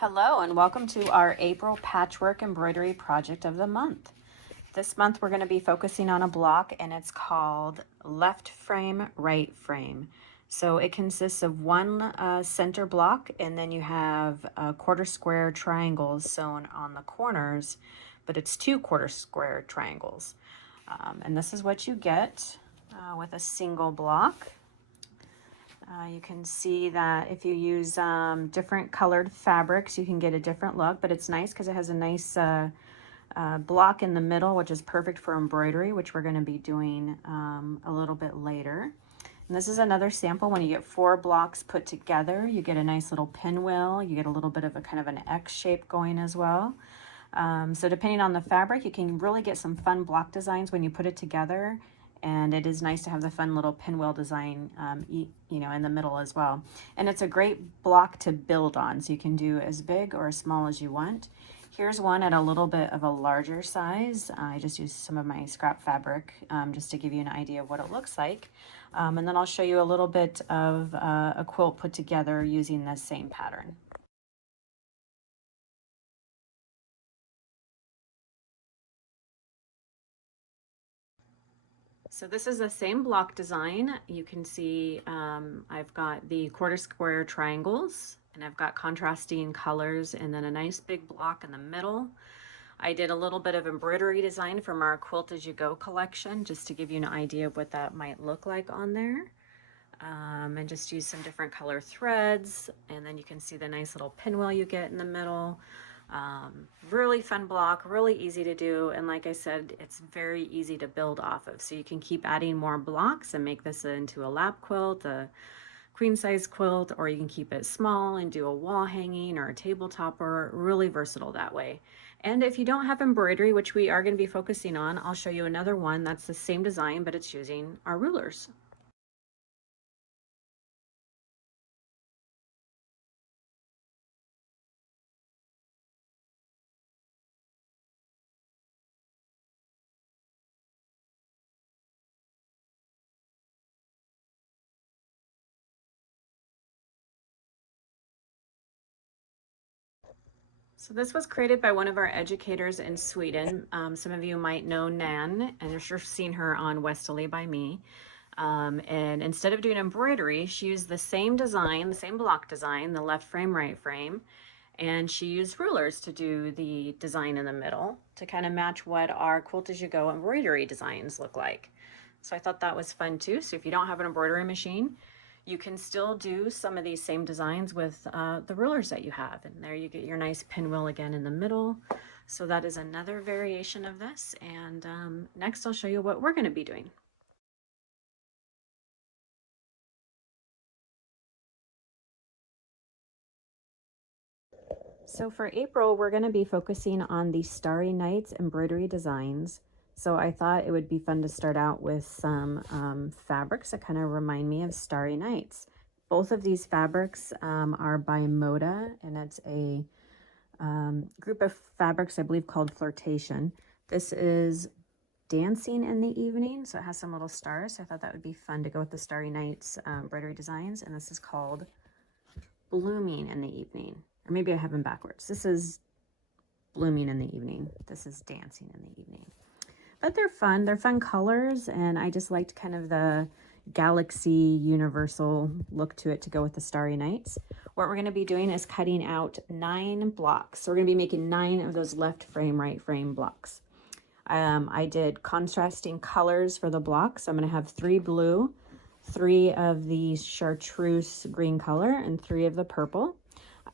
Hello and welcome to our April Patchwork Embroidery Project of the Month. This month we're going to be focusing on a block and it's called Left Frame, Right Frame. So it consists of one center block and then you have quarter square triangles sewn on the corners, but it's two quarter square triangles. And this is what you get with a single block. You can see that if you use different colored fabrics, you can get a different look, but it's nice because it has a nice block in the middle, which is perfect for embroidery, which we're going to be doing a little bit later. And this is another sample. When you get 4 blocks put together, you get a nice little pinwheel. You get a little bit of a kind of an X shape going as well. So depending on the fabric, you can really get some fun block designs when you put it together. And it is nice to have the fun little pinwheel design, in the middle as well. And it's a great block to build on, so you can do as big or as small as you want. Here's one at a little bit of a larger size. I just used some of my scrap fabric just to give you an idea of what it looks like. And then I'll show you a little bit of a quilt put together using this same pattern. So this is the same block design. You can see I've got the quarter square triangles and I've got contrasting colors and then a nice big block in the middle. I did a little bit of embroidery design from our Quilt As You Go collection just to give you an idea of what that might look like on there. And just use some different color threads, and then you can see the nice little pinwheel you get in the middle. Really fun block, really easy to do, and like I said, it's very easy to build off of, so you can keep adding more blocks and make this into a lap quilt, a queen size quilt, or you can keep it small and do a wall hanging or a table topper. Really versatile that way. And if you don't have embroidery, which we are going to be focusing on, I'll show you another one that's the same design, but it's using our rulers. So this was created by one of our educators in Sweden. Some of you might know Nan, and you're sure seen her on Westalee by me. And instead of doing embroidery, she used the same design, the same block design, the left frame, right frame, and she used rulers to do the design in the middle to kind of match what our Quilt As You Go embroidery designs look like. So I thought that was fun too. So if you don't have an embroidery machine, you can still do some of these same designs with the rulers that you have. And there you get your nice pinwheel again in the middle. So that is another variation of this. And next I'll show you what we're going to be doing. So for April, we're going to be focusing on the Starry Nights embroidery designs. So I thought it would be fun to start out with some fabrics that kind of remind me of Starry Nights. Both of these fabrics are by Moda, and it's a group of fabrics, I believe, called Flirtation. This is Dancing in the Evening, so it has some little stars. So I thought that would be fun to go with the Starry Nights embroidery designs. And this is called Blooming in the Evening. Or maybe I have them backwards. This is Blooming in the Evening. This is Dancing in the Evening. But they're fun. They're fun colors, and I just liked kind of the galaxy universal look to it to go with the Starry Nights. What we're going to be doing is cutting out 9 blocks. So we're going to be making 9 of those left frame, right frame blocks. I did contrasting colors for the blocks. So I'm going to have 3 blue, 3 of the chartreuse green color, and 3 of the purple.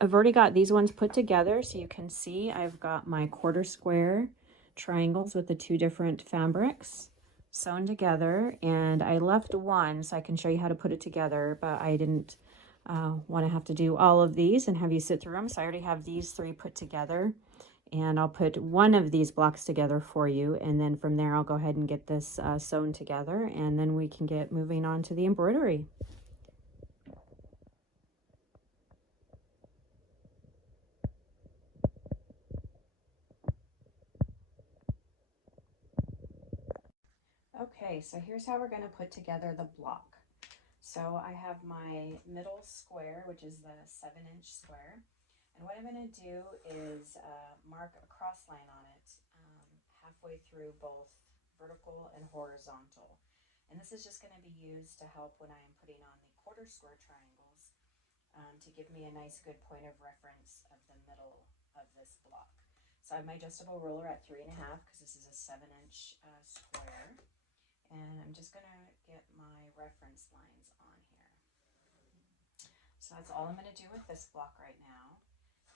I've already got these ones put together, so you can see I've got my quarter square triangles with the 2 different fabrics sewn together, and I left one so I can show you how to put it together, but I didn't want to have to do all of these and have you sit through them, so I already have these 3 put together, and I'll put one of these blocks together for you, and then from there I'll go ahead and get this sewn together, and then we can get moving on to the embroidery. Okay, so here's how we're going to put together the block. So I have my middle square, which is the 7-inch square. And what I'm going to do is mark a cross line on it halfway through both vertical and horizontal. And this is just going to be used to help when I am putting on the quarter square triangles to give me a nice good point of reference of the middle of this block. So I have my adjustable ruler at 3.5 because this is a 7-inch square. And I'm just going to get my reference lines on here. So that's all I'm going to do with this block right now.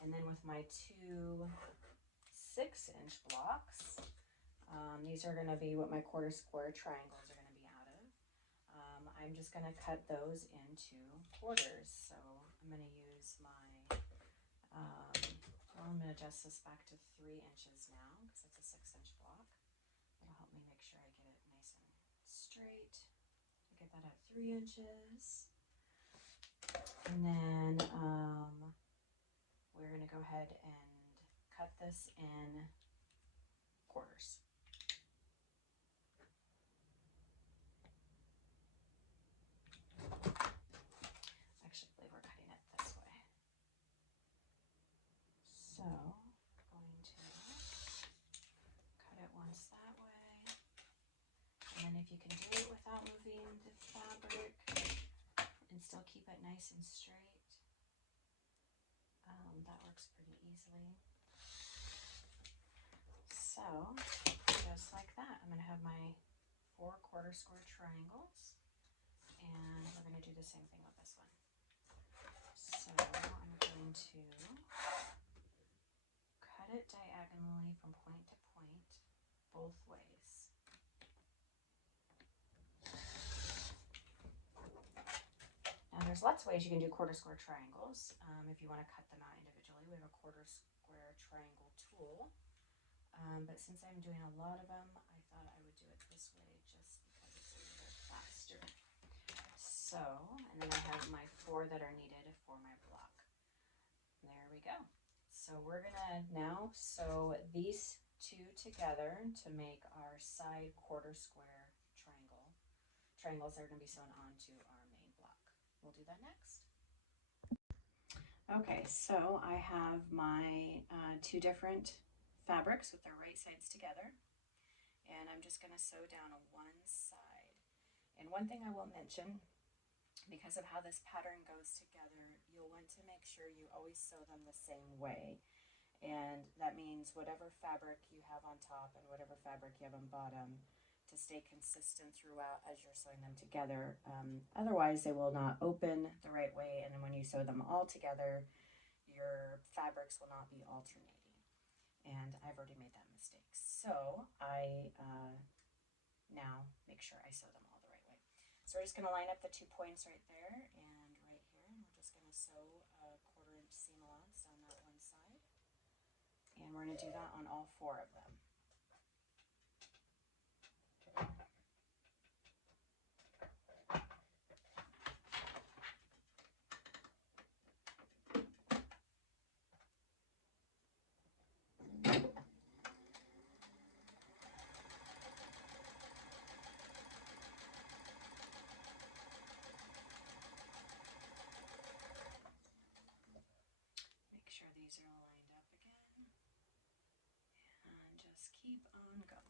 And then with my two 6-inch blocks, these are going to be what my quarter square triangles are going to be out of. I'm just going to cut those into quarters. So I'm going to use my, I'm going to adjust this back to 3 inches now because it's a 6-inch block. It'll help me make sure I get it nice and straight. I get that at 3 inches. And then we're going to go ahead and cut this in quarters. Actually, I believe we're cutting it this way. So I'm going to cut it once that way. And then if you can do it without moving the fabric and still keep it nice and straight, that works pretty easily. So just like that, I'm going to have my 4 quarter square triangles, and we're going to do the same thing with this one. So I'm going to cut it diagonally from point to point both ways. Now there's lots of ways you can do quarter square triangles. If you want to cut them out individually, we have a quarter square triangle tool. But since I'm doing a lot of them, I thought I would do it this way just because it's a little faster. So, and then I have my 4 that are needed for my block. There we go. So we're gonna now sew these 2 together to make our side quarter square triangles that are gonna be sewn onto our main block. We'll do that next. Okay, so I have my 2 different fabrics with their right sides together, and I'm just going to sew down one side. And one thing I will mention, because of how this pattern goes together, you'll want to make sure you always sew them the same way. And that means whatever fabric you have on top and whatever fabric you have on bottom, to stay consistent throughout as you're sewing them together. Otherwise they will not open the right way, and then when you sew them all together, your fabrics will not be alternating. And I've already made that mistake. So I now make sure I sew them all the right way. So we're just going to line up the 2 points right there and right here, and we're just going to sew a 1/4 inch seam allowance down that one side. And we're going to do that on all 4 of them. Make sure these are all lined up again. And just keep on going.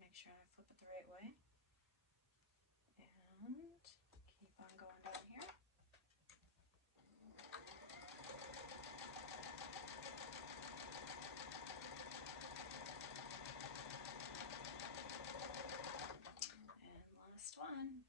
Make sure I flip it the right way. And keep on going down here. And last one.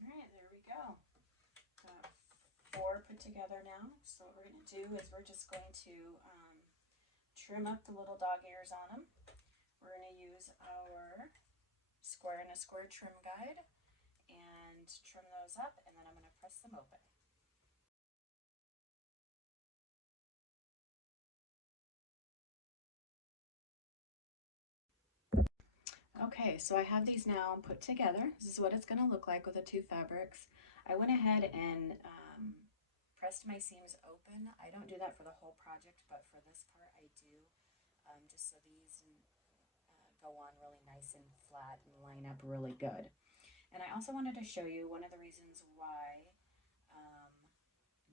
Alright, there we go. Got 4 put together now. So what we're going to do is we're just going to trim up the little dog ears on them. We're going to use our square and a square trim guide, and trim those up, and then I'm going to press them open. Okay, so I have these now put together. This is what it's going to look like with the two fabrics. I went ahead and pressed my seams open. I don't do that for the whole project, but for this part I do, just so these go on really nice and flat and line up really good. And I also wanted to show you one of the reasons why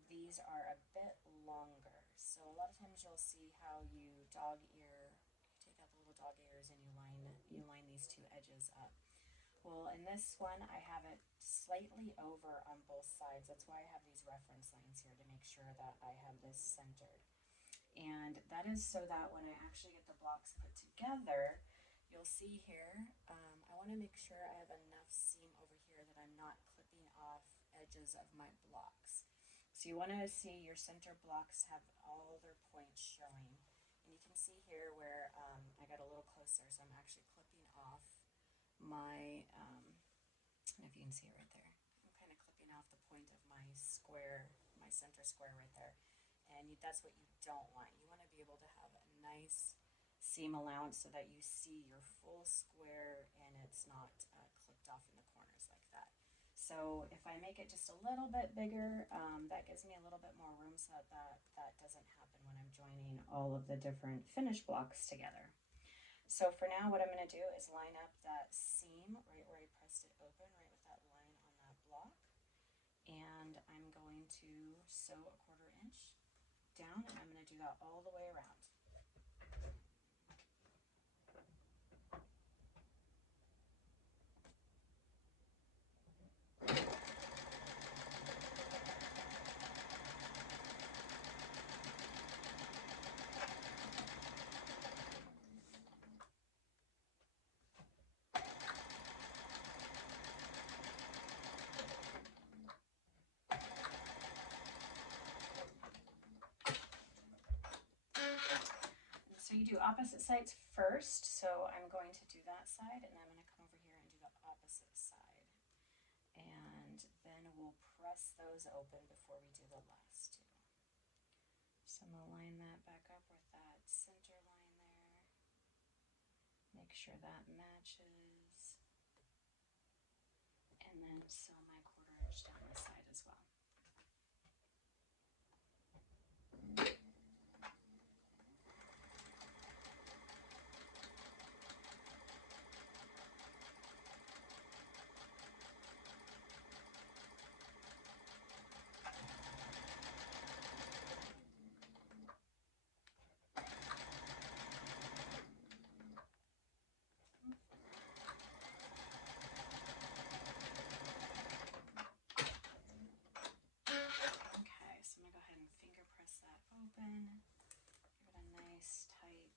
these are a bit longer. So a lot of times you'll see how you dog ear, you take out the little dog ears and you line these two edges up. Well, in this one I have it slightly over on both sides. That's why I have these reference lines here, to make sure that I have this centered. And that is so that when I actually get the blocks put together, you'll see here, I want to make sure I have enough seam over here that I'm not clipping off edges of my blocks. So you want to see your center blocks have all their points showing. And you can see here where I got a little closer, so I'm actually clipping off my, I don't know if you can see it right there. I'm kind of clipping off the point of my square, my center square right there. And that's what you don't want. You want to be able to have a nice seam allowance so that you see your full square and it's not clipped off in the corners like that. So if I make it just a little bit bigger, that gives me a little bit more room so that doesn't happen when I'm joining all of the different finished blocks together. So for now, what I'm going to do is line up that seam right where I pressed it open, right with that line on that block. And I'm going to sew a 1/4 inch down, and I'm going to do that all the way around. So you do opposite sides first, so I'm going to do that side, and then I'm going to come over here and do the opposite side. And then we'll press those open before we do the last two. So I'm going to line that back up with that center line there. Make sure that matches. And then sew my 1/4 inch down this side as well. Okay, so I'm going to go ahead and finger press that open. Give it a nice tight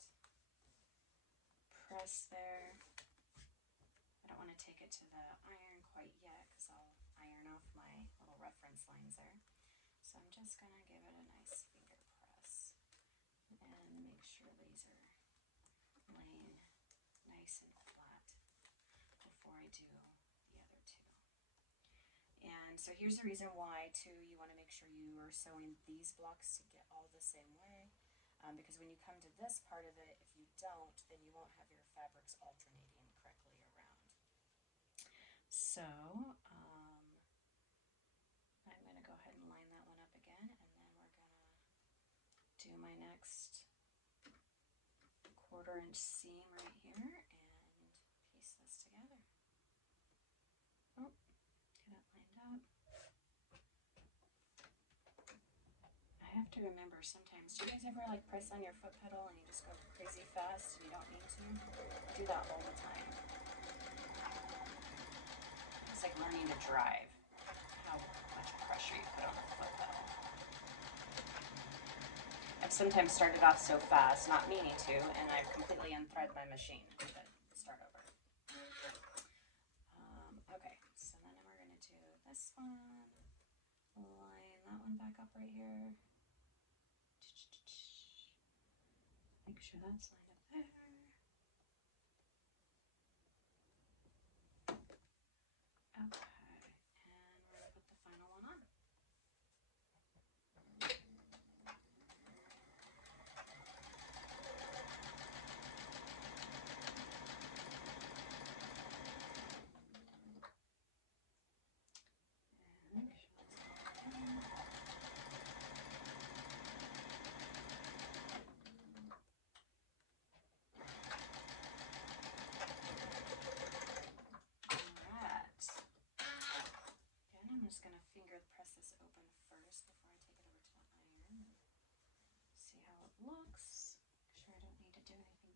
press there. I don't want to take it to the iron quite yet because I'll iron off my little reference lines there. So I'm just going to give it a nice finger press and make sure these are laying nice and flat before I do the other two. And so here's the reason why too, you want to make sure you are sewing these blocks to get all the same way. Because when you come to this part of it, if you don't, then you won't have your fabrics alternating correctly around. So I'm going to go ahead and line that one up again, and then we're going to do my next 1/4 inch seam right here and piece this together. Oh, get it lined up. I have to remember sometimes, do you guys ever like press on your foot pedal and you just go crazy fast and you don't need to? I do that all the time. It's like learning to drive, how much pressure you put on the foot pedal. I've sometimes started off so fast, not meaning to, and I've completely unthreaded my machine. Start over. Okay, so then we're going to do this one, line that one back up right here. Make sure that's lined up there. Okay.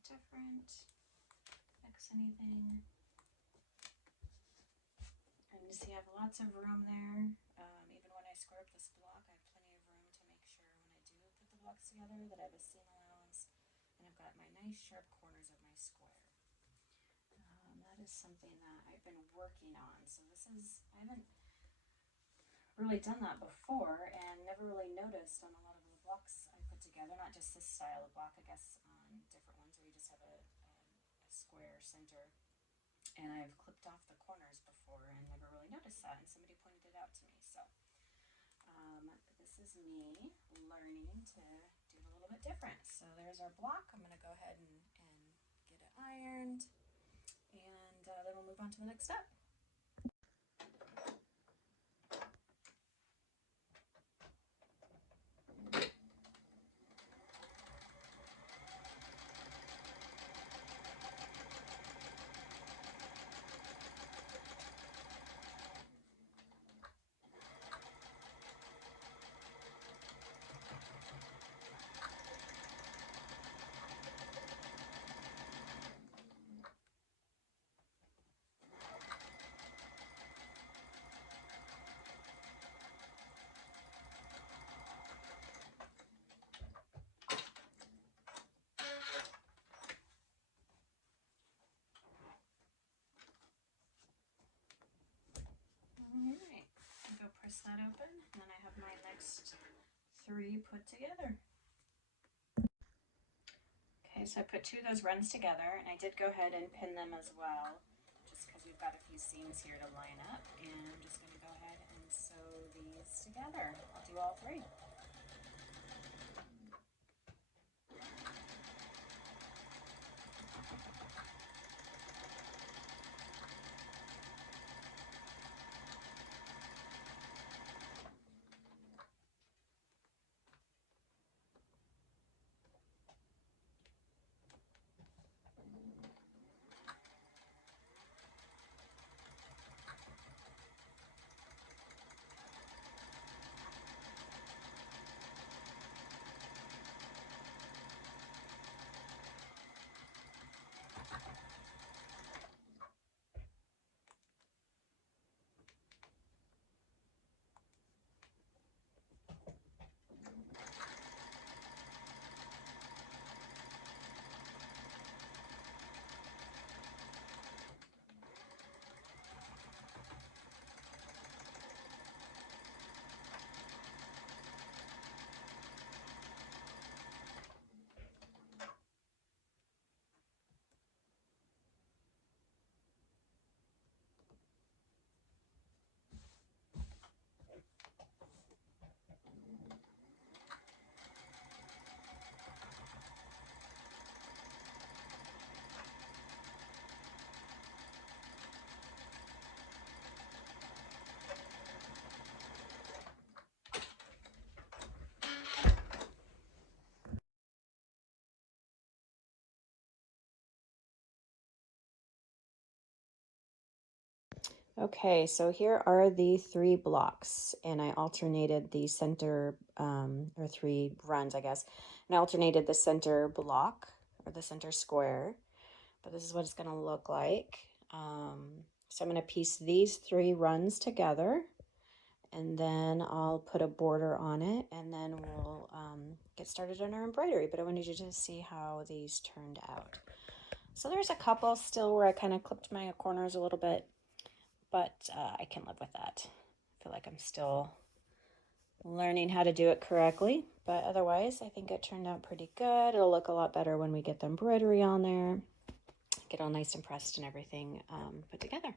different, fix anything. And you see I have lots of room there. Even when I square up this block, I have plenty of room to make sure when I do put the blocks together that I have a seam allowance, and I've got my nice sharp corners of my square. That is something that I've been working on. So this is, I haven't really done that before and never really noticed on a lot of the blocks I put together, not just this style of block, I guess on different ones where you just have a square center. And I've clipped off the corners before and never really noticed that, and somebody pointed it out to me. So this is me learning to do it a little bit different. So there's our block. I'm going to go ahead and get it ironed, and then we'll move on to the next step. Alright, I'll go press that open, and then I have my next 3 put together. Okay, so I put 2 of those runs together, and I did go ahead and pin them as well, just because we've got a few seams here to line up, and I'm just going to go ahead and sew these together. I'll do all 3. Okay, so here are the 3 blocks, and I alternated the center, or 3 runs, I guess, and I alternated the center block, or the center square, but this is what it's going to look like. So I'm going to piece these 3 runs together, and then I'll put a border on it, and then we'll get started on our embroidery, but I wanted you to see how these turned out. So there's a couple still where I kind of clipped my corners a little bit, but I can live with that. I feel like I'm still learning how to do it correctly, but otherwise I think it turned out pretty good. It'll look a lot better when we get the embroidery on there, get all nice and pressed and everything put together.